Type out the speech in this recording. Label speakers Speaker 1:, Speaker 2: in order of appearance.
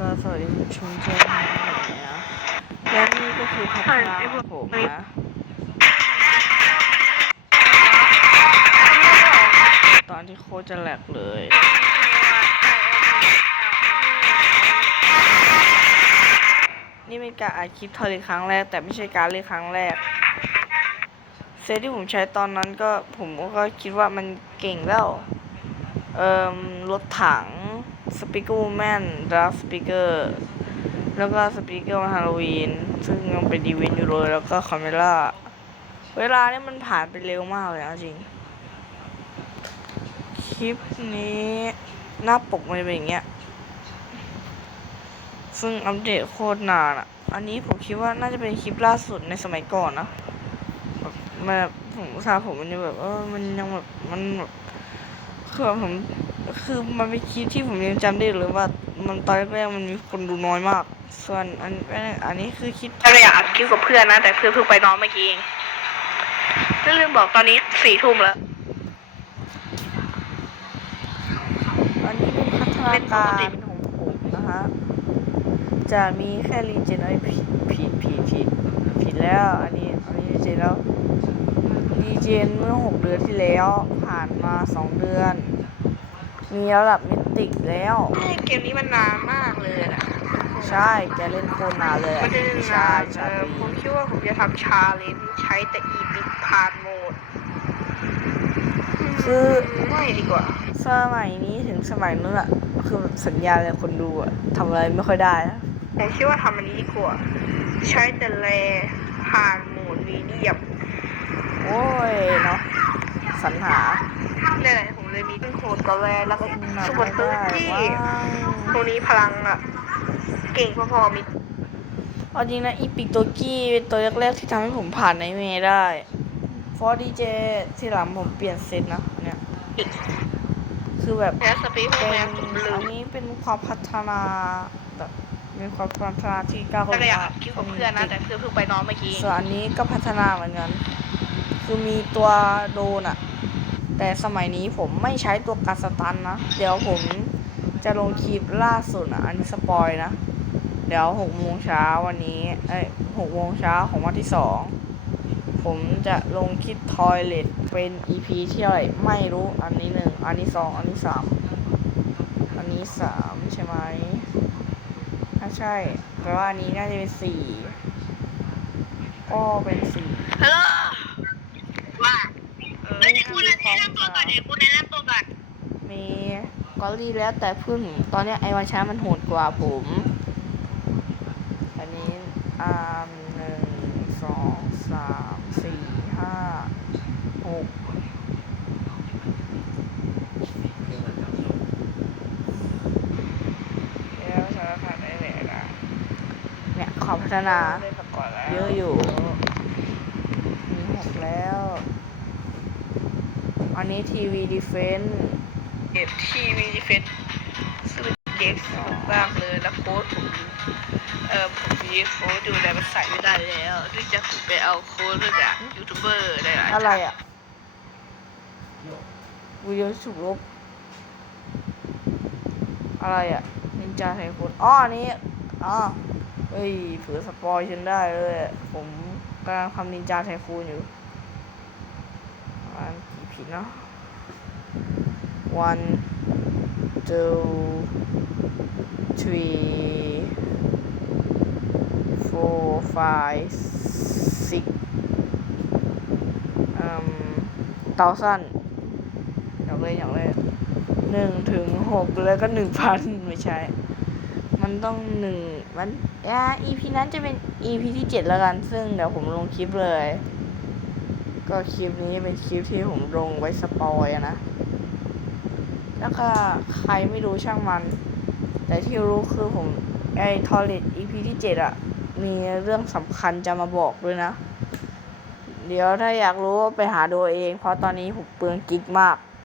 Speaker 1: ก็สวัสดีคุณผู้ชมทุกท่านนะและนี่ก็คือพัฒนาของผมนะตอนที่โคจะแหลกเลยนี่เป็นการอัดคลิปทอริครั้งแรก แต่ไม่ใช่การเล่นครั้งแรก เซตที่ผมใช้ตอนนั้นก็ผมก็คิดว่ามันเก่งแล้ว เอ่มรถถัง สปีกเกอร์แมนดราฟสปีกเกอร์แล้วก็สปีกเกอร์ฮาโลวีนซึ่งยังเป็นดีเวนอยู่เลยแล้วก็คาเมล่าเวลาเนี่ยมันผ่านไปเร็วมากเลยนะจริง คลิปนี้หน้าปกมันจะเป็นอย่างเงี้ย ซึ่งอัปเดตโคตรนานอะ อันนี้ผมคิดว่าน่าจะเป็นคลิปล่าสุดในสมัยก่อนนะแบบมันแบบผมอุตส่าผมมันยังแบบเออมันยังแบบมันแบบคือผม คือมันเป็นคลิปที่ผมยังจำได้เลยว่า มันตอนแรกๆมันมีคนดูน้อยมาก ส่วนอันอันนี้คือคลิป
Speaker 2: เราอยากอัดคลิปกับเพื่อนนะ แต่เพื่อนเพิ่งไปนอนเมื่อกี้เองแล้วลืมบอกตอนนี้สี่ทุ่มแล้ว
Speaker 1: อันนี้เป็นพัฒนาการของผมนะฮะจะมีแค่รีเจนไอยผิดผิดผิดผิดผิดแล้วอันนี้อันนี้รีเจนแล้วรีเจนเมื่อหกเดือนที่แล้วผ่านมาสองเดือน มีระดับมิติกแล้ว
Speaker 2: เกมนี้มันนานมากเลยนะ
Speaker 1: ใช่แกเล่นโคตรนานเลยอะ
Speaker 2: มันจะ
Speaker 1: ใช่
Speaker 2: นาน
Speaker 1: ใช่
Speaker 2: เออผมคิดว่าผมจะทำชาเลนจ์ใช้แต่อีบิพานโหมด
Speaker 1: คือ
Speaker 2: ไม่ดีกว่า
Speaker 1: สมัยนี้ถึงสมัยนู้นอะคือแบบสัญญาเลยคนดูอะทำอะไรไม่ค่อยได้นะ
Speaker 2: ผมคิดว่าทำอันนี้ดีกว่า ใช้แต่แลผ่านโหมดมีเดียม
Speaker 1: โอ้ยเนาะ สรรหา
Speaker 2: นี่นแหละผมเลยมีตั้งโหดกับแลแล้วก็
Speaker 1: หนัก
Speaker 2: สมุ
Speaker 1: ไม่
Speaker 2: นปืน
Speaker 1: ได้
Speaker 2: ที่
Speaker 1: ว้าว
Speaker 2: ตรงนี้พลังอะ เก่งพอๆมี
Speaker 1: เอาจริงนะอีปิกโตกี้เป็นตัวแรกๆที่ทำให้ผมผ่านในเมย์ได้ฟอร์ดีเจที่หลังผมเปลี่ยนเซตนะอันเนี่ยคือแบบ
Speaker 2: แพ้สปีดพวก
Speaker 1: เป็น
Speaker 2: แพ้ผมลื
Speaker 1: อั
Speaker 2: ม
Speaker 1: นนี้เป็นความพัฒนาแบบมีความพัฒนาที่ก้าว
Speaker 2: ก็
Speaker 1: ขึ้น
Speaker 2: เลยอยาก
Speaker 1: มา
Speaker 2: อัดคลิปกับเพื่อนนะแต่เพื่อนเพิ่งไปนอนเมื่อกี้
Speaker 1: ส่วนอันนี้ก็พัฒนาเหมือนกัน คือมีตัวโดนอะ แต่สมัยนี้ผมไม่ใช้ตัวการสตันนะ เดี๋ยวผมจะลงคลิปล่าสุดอะอันนี้สปอยนะ เดี๋ยวหกโมงเช้าวันนี้เอ้ยหกโมงเช้าของวันที่สองผมจะลงคลิปทอยเลตเป็น EP ที่เท่าไรไม่รู้อันนี้หนึ่งอันนี้สองอันนี้สามอันนี้สามใช่ไหมถ้าใช่แปลว่าอันนี้น่าจะเป็นสี่ก็เป็นสี่
Speaker 2: ฮัลโหลว่า
Speaker 1: เออ
Speaker 2: เดี๋ยวกูแนะนำตัวก่อนเดี๋ยวกูแนะนำตัวก่อน
Speaker 1: มีกอลลี่แล้วแต่พึ่งตอนเนี้ยไอวาช้ามันโหดกว่าผมอันนี้อ่าหนึ่งสองสามสี่ห้าหกแล้วสารพัดไอ้แหละนะเนี่ยขอพัฒนา เยอะอยู่มีหกแล้ว อันนี้ทีวีดีเฟน
Speaker 2: เกมทีวีดิเฟนซึ่งเป็นเกมสนุกมากเลยแล้วโค้ดผมเออผมมีโค้ดอยู่แต่มันใส่ไม่ได้แล้วเนื่องจากผมไปเอาโค้ดมาจากยูทูบเบอร์ได้หลาย
Speaker 1: อะไรอะวิดีโอฉุกลบอะไรอะนินจาไทยคนอ๋ออันนี้อ๋อเฮ้ยเผือสปอยฉันได้เลยอะผมกำลังทำนินจาไทคูนอยู่ สินาะ one two three four five six อืมเตาสั้นอย่างเลยอย่างเลยหนึ่งถึงหกแล้วก็หนึ่งพันไม่ใช่ มันต้องหนึ่งมันอ่า EP นั้นจะเป็น EP ที่เจ็ดแล้วกัน ซึ่งเดี๋ยวผมลงคลิปเลย ก็คลิปนี้เป็นคลิปที่ผมลงไว้สปอยนะ แล้วก็ใครไม่รู้ช่างมัน แต่ที่รู้คือผมไอทอริตอีพีที่เจ็ดอะมีเรื่องสำคัญจะมาบอกด้วยนะ เดี๋ยวถ้าอยากรู้ไปหาดูเอง เพราะตอนนี้ผมเปลืองกิกมาก